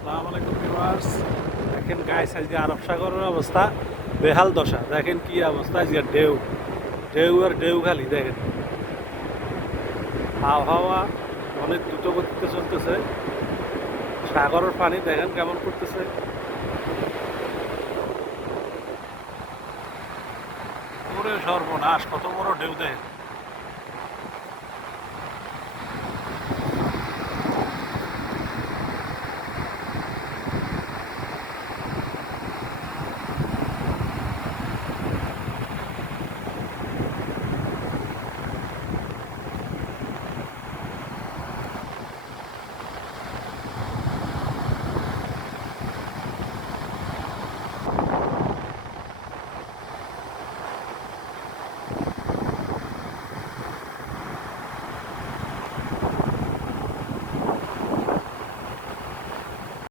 আসসালামু আলাইকুম ভিউয়ার্স। দেখেন গাইস, আজকে আরব সাগরের অবস্থা বেহাল দশা। দেখেন কি অবস্থা, আজকে ঢেউ ঢেউ আর ঢেউ খালি। দেখেন আবহাওয়া অনেক দ্রুত গতিতে চলতেছে। সাগরের পানি দেখেন কেমন করতেছে। পুরো সর্বনাশ, কত বড় ঢেউ দেখেন।